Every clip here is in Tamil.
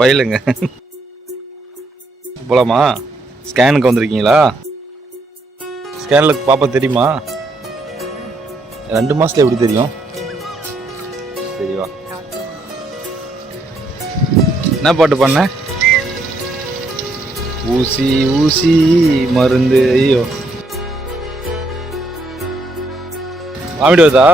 பயிலுங்க. போலாமா? ஸ்கேனுக்கு வந்திருக்கீங்களா? ஸ்கேன்ல பாப்பா தெரியுமா? 2 மாசத்துல எப்படி தெரியும்? சரிவா. என்ன பாட்டு பண்ண? ஊசி ஊசி மருந்து. ஐயோ வாமிட்டு வருதா?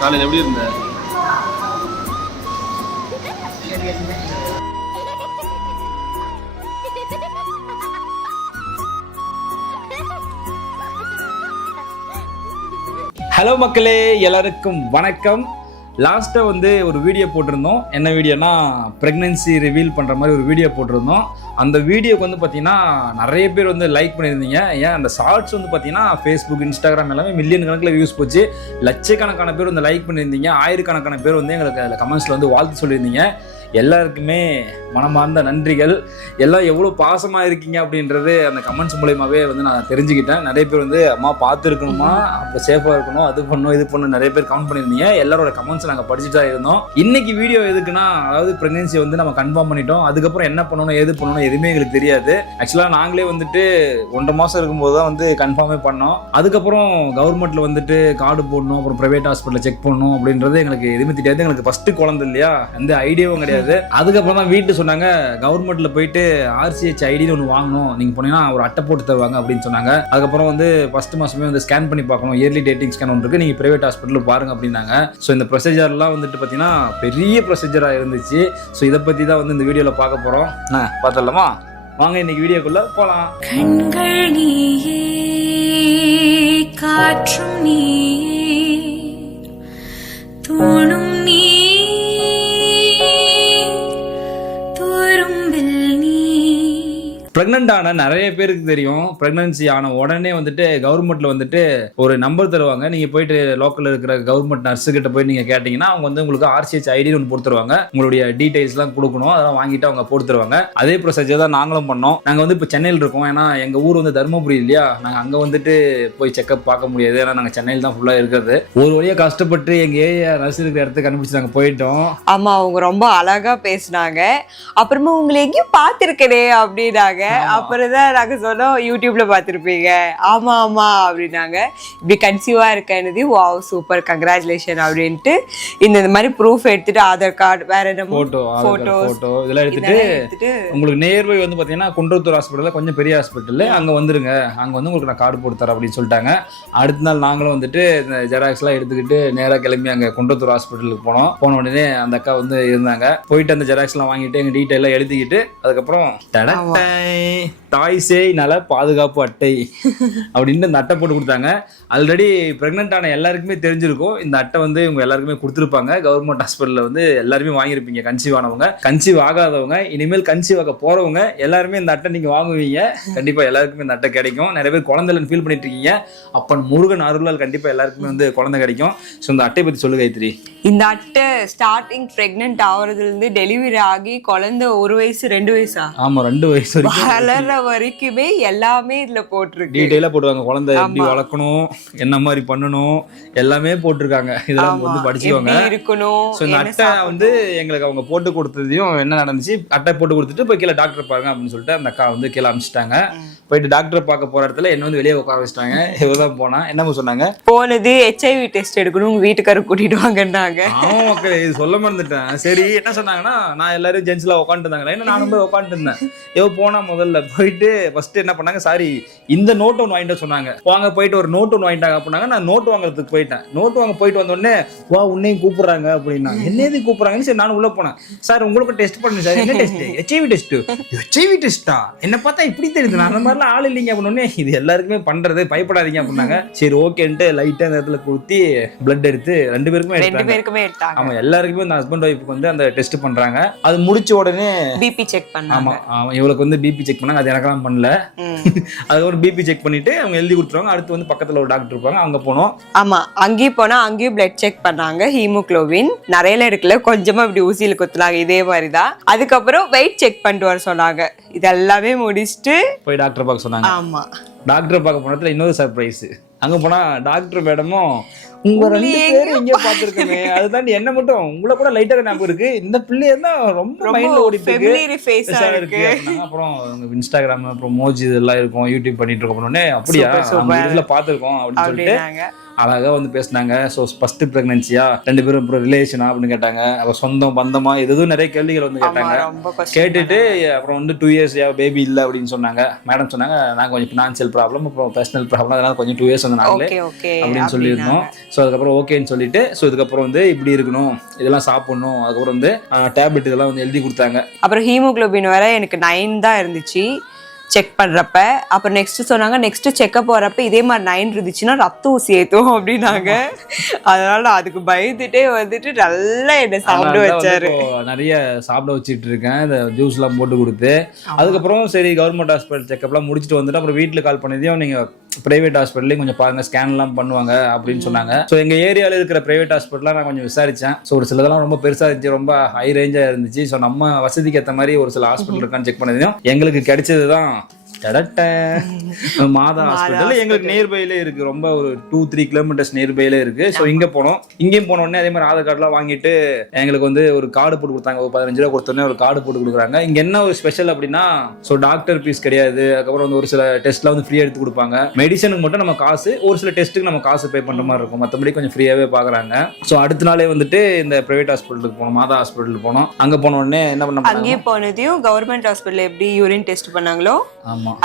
காலையில் எப்படி இருந்த? ஹலோ மக்களே, எல்லாருக்கும் வணக்கம். லாஸ்ட்டாக வந்து ஒரு வீடியோ போட்டிருந்தோம். என்ன வீடியோனா ப்ரெக்னென்சி ரிவீல் பண்ணுற மாதிரி ஒரு வீடியோ போட்டிருந்தோம். அந்த வீடியோக்கு வந்து பார்த்தீங்கன்னா நிறைய பேர் வந்து லைக் பண்ணியிருந்தீங்க. ஏன் அந்த ஷார்ட்ஸ் வந்து பார்த்தீங்கன்னா ஃபேஸ்புக், இன்ஸ்டாகிராம் எல்லாமே மில்லியன் கணக்கில் வியூஸ் போச்சு. லட்சக்கணக்கான பேர் வந்து லைக் பண்ணியிருந்தீங்க. ஆயிரக்கணக்கான பேர் வந்து எங்களுக்கு அதில் கமெண்ட்ஸில் வந்து வாழ்த்து சொல்லியிருந்தீங்க. எல்லாருக்குமே மனமார்ந்த நன்றிகள். எல்லாம் எவ்வளோ பாசமாக இருக்கீங்க அப்படின்றது அந்த கமெண்ட்ஸ் மூலயமாவே வந்து நான் தெரிஞ்சுக்கிட்டேன். நிறைய பேர் வந்து அம்மா பார்த்துருக்கணுமா, அப்போ சேஃபாக இருக்கணும், அது பண்ணணும் இது பண்ணணும் நிறைய பேர் கமெண்ட் பண்ணியிருந்தீங்க. எல்லாரோட கமெண்ட்ஸ் நாங்கள் படிச்சுட்டு தான் இருந்தோம். இன்னைக்கு வீடியோ எதுக்குன்னா, அதாவது ப்ரெக்னென்சி வந்து நம்ம கன்ஃபார்ம் பண்ணிட்டோம். அதுக்கப்புறம் என்ன பண்ணணும் ஏது பண்ணணும் எதுவுமே எங்களுக்கு தெரியாது. ஆக்சுவலாக நாங்களே வந்துட்டு 1.5 மாதம் இருக்கும்போது தான் வந்து கன்ஃபார்மே பண்ணோம். அதுக்கப்புறம் கவர்மெண்ட்டில் வந்துட்டு கார்டு போடணும், அப்புறம் ப்ரைவேட் ஹாஸ்பிட்டலில் செக் பண்ணணும் அப்படின்றது எங்களுக்கு எதுவுமே தெரியாது. எங்களுக்கு ஃபஸ்ட்டு குழந்தை இல்லையா, எந்த ஐடியாவும் கிடையாது. அதுக்கப்புறம் தான் வீட்டு சொன்னாங்க, கவர்மெண்ட்ல போயிட்டு RCH ஐடின்னு ஒன்று வாங்கணும், நீங்க போனீங்கன்னா ஒரு அட்டை போட்டு தருவாங்க அப்படின்னு சொன்னாங்க. அதுக்கப்புறம் வந்து ஃபர்ஸ்ட் மாசமே வந்து ஸ்கேன் பண்ணி பார்க்கணும், இயர்லி டேட்டிங் ஸ்கேன் ஒன்று இருக்கு, நீங்க பிரைவேட் ஹாஸ்பிட்டல் பாருங்க அப்படின்னாங்க. ஸோ இந்த ப்ரொசீஜர்லாம் வந்துட்டு பார்த்தீங்கன்னா பெரிய ப்ரொசீஜராக இருந்துச்சு. ஸோ இதை பற்றி தான் வந்து இந்த வீடியோவில் பார்க்க போகிறோம். பார்த்தலாமா? வாங்க இன்னைக்கு வீடியோக்குள்ள போகலாம். கண்கள் நீயே, காற்றும் நீயே, தூணும் நீ, பிரெக்னென்ட் ஆன நிறைய பேருக்கு தெரியும். பிரெக்னன்சி ஆன உடனே வந்துட்டு கவர்மெண்ட்ல வந்துட்டு ஒரு நம்பர் தருவாங்க. நீங்க போயிட்டு லோக்கல்ல இருக்கிற கவர்மெண்ட் நர்ஸு கிட்ட போய் நீங்க கேட்டீங்கன்னா அவங்க வந்து உங்களுக்கு RCH ஐடி ஒன்று போட்டு தருவாங்க. உங்களுடைய டீடைல்ஸ் எல்லாம் கொடுக்கணும், அதெல்லாம் வாங்கிட்டு அவங்க போட்டு தருவாங்க. அதே ப்ரொசீஜர் தான் நாங்களும் பண்ணோம். நாங்க வந்து இப்போ சென்னையில் இருக்கோம். ஏன்னா எங்க ஊர் வந்து தருமபுரி இல்லையா, நாங்க அங்க வந்துட்டு போய் செக்அப் பார்க்க முடியாது. ஏன்னா நாங்க சென்னையில் தான் ஃபுல்லா இருக்கிறது. ஒரு வழியா கஷ்டப்பட்டு எங்க ஏரியா நர்ஸ் இருக்கிற இடத்துக்கு கண்டுபிடிச்சு நாங்க போயிட்டோம். ஆமா, அவங்க ரொம்ப அழகா பேசினாங்க. அப்புறமா உங்களை எங்கேயும் பார்த்திருக்கனே அப்படின்னாங்க. அப்புறம் தான் நாங்க சொன்னோம், யூடியூப்ல பார்த்திருப்பீங்க. ஆமா ஆமா அப்படின்னாங்க. இப்படி கன்சீவா இருக்கேன்னு, வாவ் சூப்பர் கங்க்ராச்சுலேஷன் அப்படின்ட்டு இந்த மாதிரி ப்ரூஃப் எடுத்துட்டு, ஆதார் கார்டு, வேற என்ன போட்டோ இதெல்லாம் எடுத்துட்டு உங்களுக்கு நேர்வை வந்து பாத்தீங்கன்னா குன்றத்தூர் ஹாஸ்பிட்டல் கொஞ்சம் பெரிய ஹாஸ்பிட்டல், அங்க வந்துருங்க, அங்க வந்து உங்களுக்கு நான் கார்டு போட்டு தரேன் அப்படின்னு சொல்லிட்டாங்க. அடுத்த நாள் நாங்களும் வந்துட்டு இந்த ஜெராக்ஸ் எல்லாம் எடுத்துக்கிட்டு நேரா கிளம்பி அங்க குன்றத்தூர் ஹாஸ்பிட்டலுக்கு போனோம். போன உடனே அந்த அக்கா வந்து இருந்தாங்க. போயிட்டு அந்த ஜெராக்ஸ் எல்லாம் வாங்கிட்டு எங்க டீட்டெயில் எல்லாம் எழுதிக்கிட்டு அதுக்கப்புறம் தாய் சேய் நல பாதுகாப்பு அட்டை அப்படின்னு இந்த அட்டை போட்டு கொடுத்தாங்க. ஆல்ரெடி பிரெக்னென்ட் ஆன எல்லாருக்குமே தெரிஞ்சிருக்கும். இந்த அட்டை வந்து இவங்க எல்லாருக்குமே கொடுத்துருப்பாங்க. கவர்மெண்ட் ஹாஸ்பிட்டலில் வந்து எல்லாருமே வாங்கியிருப்பீங்க. கன்சீவ் ஆனவங்க, கன்சீவ் ஆகாதவங்க, இனிமேல் கன்சீவ் ஆக போறவங்க எல்லாருமே இந்த அட்டை நீங்க வாங்குவீங்க. கண்டிப்பா எல்லாருக்குமே இந்த அட்டை கிடைக்கும். நிறைய பேர் குழந்தைன்னு ஃபீல் பண்ணிட்டு இருக்கீங்க. அப்பன் முருகன் அருளால் கண்டிப்பா எல்லாருக்குமே வந்து குழந்தை கிடைக்கும். ஸோ இந்த அட்டை பத்தி சொல்லு காயத்ரி. இந்த அட்டை ஸ்டார்டிங் பிரெக்னென்ட் ஆகுறதுல இருந்து டெலிவரி ஆகி குழந்தை 1 வயசு 2 வயசா, ஆமா 2 வயசு வளர்ற வரைக்குமே எல்லாமே இதுல போட்டிருக்கு. டீடைலா போடுவாங்க. குழந்தை எப்படி வளர்க்கணும், என்ன மாதிரி பண்ணணும் எல்லாமே போட்டிருக்காங்க. இதெல்லாம் வந்து படிச்சுக்கோங்க இருக்கணும். ஸோ இந்த அட்டை வந்து எங்களுக்கு அவங்க போட்டு கொடுத்ததையும் என்ன நடந்துச்சு, அட்டை போட்டு கொடுத்துட்டு போய் கீழே டாக்டர் பாருங்க அப்படின்னு சொல்லிட்டு அந்த அக்கா வந்து கீழே அனுப்பிச்சிட்டாங்க. போயிட்டு டாக்டர் பார்க்க போற இடத்துல என்ன வந்து வெளியே உட்கார வச்சிட்டாங்க. இவதான் போனா என்ன சொன்னாங்க, போனது HIV டெஸ்ட் எடுக்கணும், உங்க வீட்டுக்காரர் கூட்டிட்டு வாங்கன்னாங்க. இது சொல்ல மறந்துட்டேன். சரி என்ன சொன்னாங்கன்னா, நான் எல்லாரும் ஜென்ஸ்ல உட்காந்துட்டு இருந்தாங்க. என்ன நானும் போய் உட்காந்துட்டு இருந்தேன். போனா முதல்ல போயிட்டு ஃபர்ஸ்ட் என்ன பண்ணாங்க, சாரி இந்த நோட் ஒன்று வாங்கிட்டு சொன்னாங்க. வாங்க போயிட்டு ஒரு நோட் ஒன்று வாங்கிட்டாங்க அப்படின்னாங்க. நான் நோட் வாங்குறதுக்கு போயிட்டேன். நோட் வாங்க போயிட்டு வந்த உடனே வா உன்னையும் கூப்பிடுறாங்க அப்படின்னா, என்னது கூப்பிடுறாங்கன்னு சரி நானும் உள்ள போனேன். சார் உங்களுக்கு டெஸ்ட் பண்ணுங்க சார். என்ன டெஸ்ட்? HIV test. HIV டெஸ்டா? என்ன பார்த்தா இப்படி தெரியுது, நான் அந்த மாதிரிலாம் மாதிரிலாம் ஆள் இல்லைங்க அப்படின்னு. இது எல்லாருக்குமே பண்றது, பயப்படாதீங்க அப்படின்னாங்க. சரி ஓகேன்ட்டு லைட்டா அந்த இடத்துல குத்தி பிளட் எடுத்து 2 பேருக்குமே எடுத்தாங்க. ஆமா, எல்லாருக்குமே அந்த ஹஸ்பண்ட் ஒய்ஃப்க்கு வந்து அந்த டெஸ்ட் பண்றாங்க. அது முடிச்ச உடனே பிபி செக் பண்ணாங்க. ஆமா, இவளுக்கு வந்து பிபி செக் பண்ணாங்க. அது எனக்கெல்லாம் பண்ணல. அதுக்கப்புறம் பிபி செக் பண்ணிட்டு அவங்க எழுதி கொடுத்துருவாங்க. அடுத்து வந்து பக்கத்துல ஒரு டாக்டர் இருப்பாங்க, அங்க போனோம். ஆமா, அங்கேயும் போனா அங்கேயும் பிளட் செக் பண்ணாங்க. ஹீமோகுளோபின் நிறைய எடுக்கல, கொஞ்சமா இப்படி ஊசியில குத்துனாங்க, இதே மாதிரிதான். அதுக்கப்புறம் வெயிட் செக் பண்ணிட்டு வர சொன்னாங்க. இதெல்லாமே முடிச்சுட்டு போய் டாக்டர் பார்க்க சொன்னாங்க. ஆமா, டாக்டர் பார்க்க போனதுல இன்னொரு சர்ப்ரைஸ். அங்க போனா டாக்டர் மேடமும் உங்க 2 பேரும் இங்க பாத்துருக்கமே, அதுதான் என்ன மட்டும் உங்களை கூட லைட்டா ஞாபகம் இருக்கு, இந்த பிள்ளைய தான் ரொம்ப மைண்ட்ல ஓடிட்டு இருக்கு. அப்புறம் இன்ஸ்டாகிராம் அப்புறம் மோஜி இதெல்லாம் இருக்கும், யூடியூப் பண்ணிட்டு இருக்கோம். அப்படியா, நம்ம இதுல பாத்துருக்கோம் அப்படின்னு சொல்லிட்டு அழகா வந்து பேசினாங்க. ஸோ ஃபர்ஸ்ட் பிரெக்னன்சியா, 2 பேரும் அப்புறம் ரிலேஷனா அப்படின்னு கேட்டாங்க. அப்புறம் சொந்தம் பந்தமா எதுவும் நிறைய கேள்விகள் வந்து கேட்டாங்க. கேட்டுட்டு அப்புறம் வந்து 2 years பேபி இல்லை அப்படின்னு சொன்னாங்க. மேடம் சொன்னாங்க நாங்கள் கொஞ்சம் ஃபினான்சியல் ப்ராப்ளம் அப்புறம் பர்சனல் ப்ராப்ளம், அதனால கொஞ்சம் 2 years வந்து நாங்களே அப்படின்னு சொல்லியிருந்தோம். ஸோ அதுக்கப்புறம் ஓகேன்னு சொல்லிட்டு, ஸோ இதுக்கப்புறம் வந்து இப்படி இருக்கணும், இதெல்லாம் சாப்பிடணும், அதுக்கப்புறம் வந்து டேப்லெட் இதெல்லாம் வந்து எழுதி கொடுத்தாங்க. அப்புறம் ஹீமோகுளோபின் வேற எனக்கு 9 தான் இருந்துச்சு செக் பண்றப்ப. அப்புறம் நெக்ஸ்ட் சொன்னாங்க நெக்ஸ்ட் செக்அப் போறப்ப இதே மாதிரி 9 இருந்துச்சுன்னா ரத்த ஊசி ஏத்தும் அப்படின்னாங்க. அதனால அதுக்கு பயந்துட்டே வந்துட்டு நல்லா என்ன சாப்பிட வச்சாரு. நிறைய சாப்பிட வச்சுட்டு இருக்கேன், இந்த ஜூஸ் எல்லாம் போட்டு கொடுத்து. அதுக்கப்புறம் சரி கவர்மெண்ட் ஹாஸ்பிட்டல் செக்அப்லாம் முடிச்சுட்டு வந்துட்டு அப்புறம் வீட்டுல கால் பண்ணதையும் நீங்க பிரைவேட் ஹாஸ்பிட்டலையும் கொஞ்சம் பாருங்க, ஸ்கேன் எல்லாம் பண்ணுவாங்க அப்படின்னு சொன்னாங்க. ஸோ எங்க ஏரியாவில் இருக்கிற பிரைவேட் ஹாஸ்பிட்டலாம் நான் கொஞ்சம் விசாரிச்சேன். ஸோ ஒரு சிலதெல்லாம் ரொம்ப பெருசா இருந்துச்சு, ரொம்ப ஹை ரேஞ்சா இருந்துச்சு. ஸோ நம்ம வசதிக்கு ஏற்ற மாதிரி ஒரு சில ஹாஸ்பிட்டல் இருக்கான்னு செக் பண்ணதையும் எங்களுக்கு கிடைச்சதுதான் மாதா ஹாஸ்பிட்டல். எங்களுக்கு நியர்பைல இருக்கு, ரொம்ப ஒரு 2-3 கிலோமீட்டர்ஸ் நியர்பைல இருக்கு. ஸோ இங்க போனோம். இங்கேயும் போன உடனே அதே மாதிரி ஆதார் கார்டுலாம் வாங்கிட்டு எங்களுக்கு வந்து ஒரு கார்டு போட்டு கொடுத்தாங்க. ஒரு 15 ரூபா கொடுத்தோடனே ஒரு கார்டு போட்டு கொடுக்குறாங்க. இங்க என்ன ஒரு ஸ்பெஷல் அப்படின்னா, ஸோ டாக்டர் ஃபீஸ் கிடையாது. அதுக்கப்புறம் வந்து ஒரு சில டெஸ்ட்லாம் வந்து ஃப்ரீயா எடுத்து கொடுப்பாங்க. மெடிசனுக்கு மட்டும் நம்ம காசு, ஒரு சில டெஸ்ட்டுக்கு நம்ம காசு பே பண்ற மாதிரி இருக்கும், மற்றபடி கொஞ்சம் ஃப்ரீயாவே பாக்குறாங்க. ஸோ அடுத்த நாளே வந்துட்டு இந்த பிரைவேட் ஹாஸ்பிட்டலுக்கு போனோம், மாதா ஹாஸ்பிட்டலுக்கு போனோம். அங்க போன உடனே என்ன பண்ண, அங்கேயே போனதையும் கவர்மெண்ட் ஹாஸ்பிட்டல் எப்படி யூரின் டெஸ்ட் பண்ணாங்களோ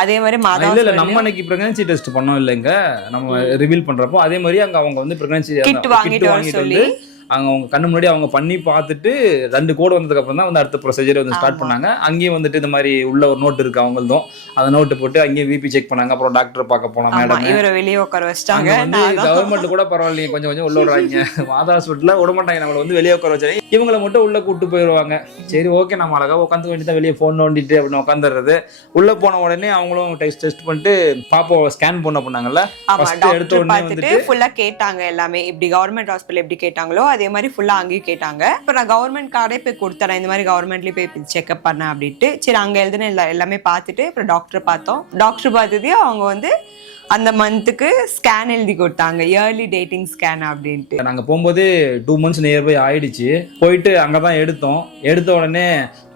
அதே மாதிரி மாதா இல்ல நம்ம அன்னைக்கு பிரெக்னன்சி டெஸ்ட் பண்ணோம் இல்லைங்க, நம்ம ரிவீல் பண்றப்போ அதே மாதிரி அங்க அவங்க வந்து பிரெக்னன்சி கிட் வாங்கிட்டு வந்து அவங்க கண்ணு முன்னாடி அவங்க பண்ணி பார்த்துட்டு 2 கோடு வந்ததுக்கு அப்புறம் தான் வந்து அடுத்த ப்ரொசீஜர் வந்து ஸ்டார்ட் பண்ணாங்க. அங்கேயும் வந்துட்டு இந்த மாதிரி உள்ள ஒரு நோட் இருக்கு அவங்களும், அந்த நோட்டு போட்டு அங்கேயும் விபி செக் பண்ணாங்க. அப்புறம் டாக்டர் பார்க்க போனோம். மேடம் இவரை வெளியே உட்கார வச்சிட்டாங்க. கவர்மெண்ட் கூட பரவாயில்லையே, கொஞ்சம் கொஞ்சம் உள்ள விடுறாங்க. மாதா ஹாஸ்பிட்டல்ல விட மாட்டாங்க, நம்மளை வந்து வெளியே உட்கார வச்சாங்க. இவங்களை மட்டும் உள்ள கூட்டு போயிடுவாங்க. சரி ஓகே, நம்ம அழகா உட்காந்து வேண்டியதான், வெளியே போன் நோண்டிட்டு அப்படின்னு உட்காந்துடுறது. உள்ள போன உடனே அவங்களும் டெஸ்ட் பண்ணிட்டு பாப்பா ஸ்கேன் பண்ணாங்கல்ல, எடுத்த உடனே வந்துட்டு ஃபுல்லா கேட்டாங்க எல்லாமே. இப்படி கவர்மெண்ட் ஹாஸ்பிட்டல் எப்படி கேட்டாங்களோ அதே மாதிரி ஃபுல்லா அங்கேயும் கேட்டாங்க. இப்போ நான் கவர்மெண்ட் கார்டே போய் கொடுத்தேன், இந்த மாதிரி கவர்மெண்ட்லயே போய் செக்அப் பண்ணேன் அப்படின்ட்டு. சரி அங்க எழுதுன எல்லாமே பார்த்துட்டு அப்புறம் டாக்டர் பார்த்தோம். டாக்டர் பார்த்ததையும் அவங்க வந்து அந்த மந்த்துக்கு ஸ்கேன் எழுதி கொடுத்தாங்க, இயர்லி டேட்டிங் ஸ்கேன் அப்படின்ட்டு. நாங்க போகும்போது 2 months நியர்பை ஆயிடுச்சு. போயிட்டு அங்கதான் எடுத்தோம். எடுத்த உடனே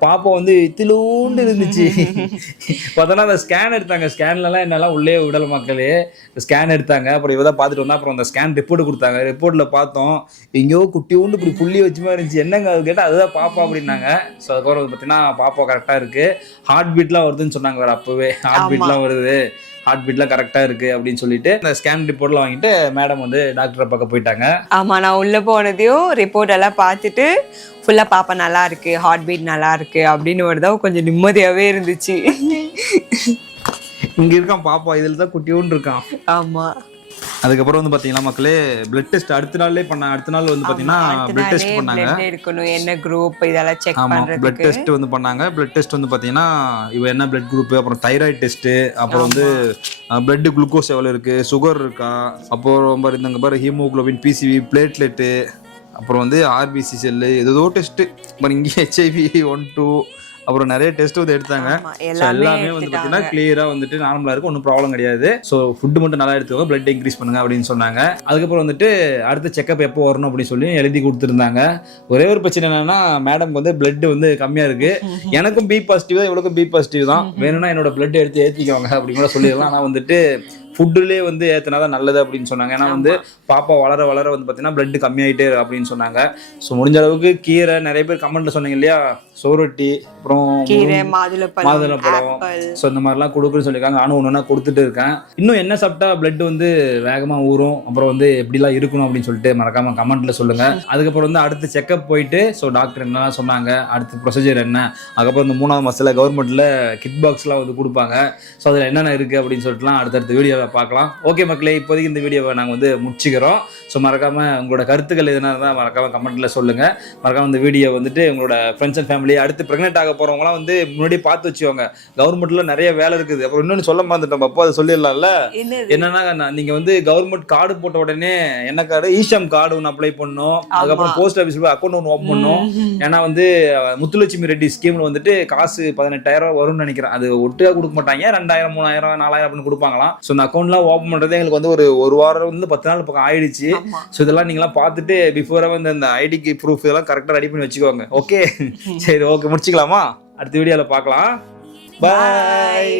பாப்பா வந்து திலூண்டு இருந்துச்சு. பார்த்தோன்னா அந்த ஸ்கேன் எடுத்தாங்க. ஸ்கேன்லலாம் என்னெல்லாம் உள்ளே விடல மக்களே. ஸ்கேன் எடுத்தாங்க. அப்புறம் இவதான் பார்த்துட்டு வந்தா. அப்புறம் அந்த ஸ்கேன் ரிப்போர்ட் கொடுத்தாங்க. ரிப்போர்ட்ல பார்த்தோம் எங்கேயோ குட்டி உண்டு இப்படி புள்ளி வச்சு மாதிரி இருந்துச்சு. என்னங்க அது கேட்டால் அதுதான் பாப்பா அப்படின்னாங்க. ஸோ அதுக்கப்புறம் பார்த்தீங்கன்னா பாப்பா கரெக்டாக இருக்கு, ஹார்ட் பீட்லாம் வருதுன்னு சொன்னாங்க. வேற அப்பவே ஹார்ட் பீட்லாம் வருது, ஹார்ட் பீட்லாம் கரெக்டாக இருக்கு அப்படின்னு சொல்லிட்டு அந்த ஸ்கேன் ரிப்போர்ட்லாம் வாங்கிட்டு மேடம் வந்து டாக்டரை பார்க்க போயிட்டாங்க. ஆமா, நான் உள்ள போனதையும் ரிப்போர்ட் எல்லாம் பார்த்துட்டு ஃபுல்லா பாப்பா நல்லா இருக்கு, ஹார்ட் பீட் நல்லா இருக்கு அப்படின்னு வருதான் கொஞ்சம் நிம்மதியாவே இருந்துச்சு. இங்க இருக்கான் பாப்பா, இதுல தான் குட்டியோன்னு இருக்கான். ஆமா. அதுக்கப்புறம் வந்து பாத்தீங்கன்னா மக்களே பிளட் டெஸ்ட் அடுத்த நாள்லயே பண்ணாங்க. அடுத்த நாள் வந்து பாத்தீங்கன்னா பிளட் டெஸ்ட் பண்ணாங்க. எடுக்கணும், என்ன குரூப் இதெல்லாம் செக் பண்றதுக்கு பிளட் டெஸ்ட் வந்து பண்ணாங்க. பிளட் டெஸ்ட் வந்து பாத்தீங்கன்னா இவ என்ன பிளட் குரூப், அப்புறம் தைராய்டு டெஸ்ட், அப்புறம் வந்து பிளட் குளுக்கோஸ் எவ்வளவு இருக்கு, சுகர் இருக்கா, அப்புறம் இந்த பாரு ஹீமோகுளோபின், பிசிவி, பிளேட்லெட், அப்புறம் வந்து ஆர்பிசி செல்லு, ஏதோ டெஸ்ட், அப்புறம் இங்கே HIV 1, 2 அப்புறம் நிறைய டெஸ்ட் வந்து எடுத்தாங்க. எல்லாமே வந்து பாத்தீங்கன்னா கிளியரா வந்துட்டு நார்மலா இருக்கு, ஒன்றும் ப்ராப்ளம் கிடையாது. ஸோ ஃபுட்டு மட்டும் நல்லா எடுத்துக்கோங்க, பிளட் இன்க்ரீஸ் பண்ணுங்க அப்படின்னு சொன்னாங்க. அதுக்கப்புறம் வந்துட்டு அடுத்த செக்அப் எப்போ வரணும் அப்படின்னு சொல்லி எழுதி கொடுத்துருந்தாங்க. ஒரே ஒரு பிரச்சனை என்னன்னா மேடம் வந்து பிளட் வந்து கம்மியா இருக்கு. எனக்கும் பி பாசிட்டிவ் தான், இவளுக்கும் பி பாசிட்டிவ் தான். வேணும்னா என்னோட பிளட் எடுத்து ஏற்றிக்கோங்க அப்படின்னு கூட சொல்லிடலாம். ஆனால் வந்துட்டு ஃபுட்டுலேயே வந்து ஏற்றினாதான் நல்லது அப்படின்னு சொன்னாங்க. ஏன்னா வந்து பாப்பா வளர வளர வந்து பார்த்தீங்கன்னா பிளட் கம்மியாயிட்டே அப்படின்னு சொன்னாங்க. ஸோ முடிஞ்ச அளவுக்கு கீரை, நிறைய பேர் கமெண்ட்ல சொன்னீங்க இல்லையா, சோரொட்டி, அப்புறம் கீரை, மாதுளப்பழம், ஸோ இந்த மாதிரிலாம் கொடுக்குன்னு சொல்லியிருக்காங்க. நானும் ஒன்று கொடுத்துட்டு இருக்கேன். இன்னும் என்ன சாப்பிட்டா பிளட் வந்து வேகமாக ஊறும், அப்புறம் வந்து எப்படிலாம் இருக்கணும் அப்படின்னு சொல்லிட்டு மறக்காம கமெண்ட்ல சொல்லுங்க. அதுக்கப்புறம் வந்து அடுத்து செக்அப் போயிட்டு ஸோ டாக்டர் என்னெல்லாம் சொன்னாங்க, அடுத்த ப்ரொசீஜர் என்ன, அதுக்கப்புறம் இந்த 3ஆவது மாசத்துல கவர்மெண்ட்ல கிட் பாக்ஸ்லாம் வந்து கொடுப்பாங்க. ஸோ அதில் என்னென்ன இருக்கு அப்படின்னு சொல்லிட்டுலாம் அடுத்தடுத்த வீடியோவை பார்க்கலாம். ஓகே மக்களே, இப்போதைக்கு இந்த வீடியோவை நாங்கள் வந்து முடிச்சுக்கிறோம். ஸோ மறக்காம உங்களோட கருத்துக்கள் எதுனா இருந்தால் மறக்காம கமெண்ட்ல சொல்லுங்க. மறக்காம இந்த வீடியோ வந்துட்டு உங்களோட ஃப்ரெண்ட்ஸ் அண்ட் ஃபேமிலி, அடுத்து பிரெக்னென்ட் ஆக போறவங்களாம் வந்து முன்னாடியே பார்த்து வச்சுக்கோங்க. கவர்மெண்ட்ல நிறைய வேலை இருக்குது. அப்புறம் இன்னொன்று சொல்ல மறந்துட்டோம், அப்போ அதை சொல்லிடலாம்ல. என்னன்னா நீங்க வந்து கவர்மெண்ட் கார்டு போட்ட உடனே என்ன கார்டு, ஈஷம் கார்டு ஒன்று அப்ளை பண்ணணும். அதுக்கப்புறம் போஸ்ட் ஆஃபீஸ் போய் அக்கௌண்ட் ஒன்று ஓப்பன் பண்ணணும். ஏன்னா வந்து முத்துலட்சுமி ரெட்டி ஸ்கீம்ல வந்துட்டு காசு 18,000 வரும்னு நினைக்கிறேன். அது ஒட்டுக்கா கொடுக்க மாட்டாங்க, 2,000 3,000 4,000 அப்படின்னு கொடுப்பாங்களாம். ஸோ இந்த அக்கௌண்ட்லாம் ஓப்பன் பண்றது எங்களுக்கு வந்து ஒரு வாரம் வந்து 10 நாள் பக்கம் ஆயிடுச்சு. ஸோ இதெல்லாம் நீங்களாம் பார்த்துட்டு பிஃபோராக வந்து அந்த ஐடிக்கு ப்ரூஃப் இதெல்லாம் கரெக்டாக ரெடி பண்ணி வச்சுக்கோங்க. ஓகே சரி, ஓகே முடிச்சுக்கலாமா? அடுத்த வீடியோவில் பார்க்கலாம். பாய்.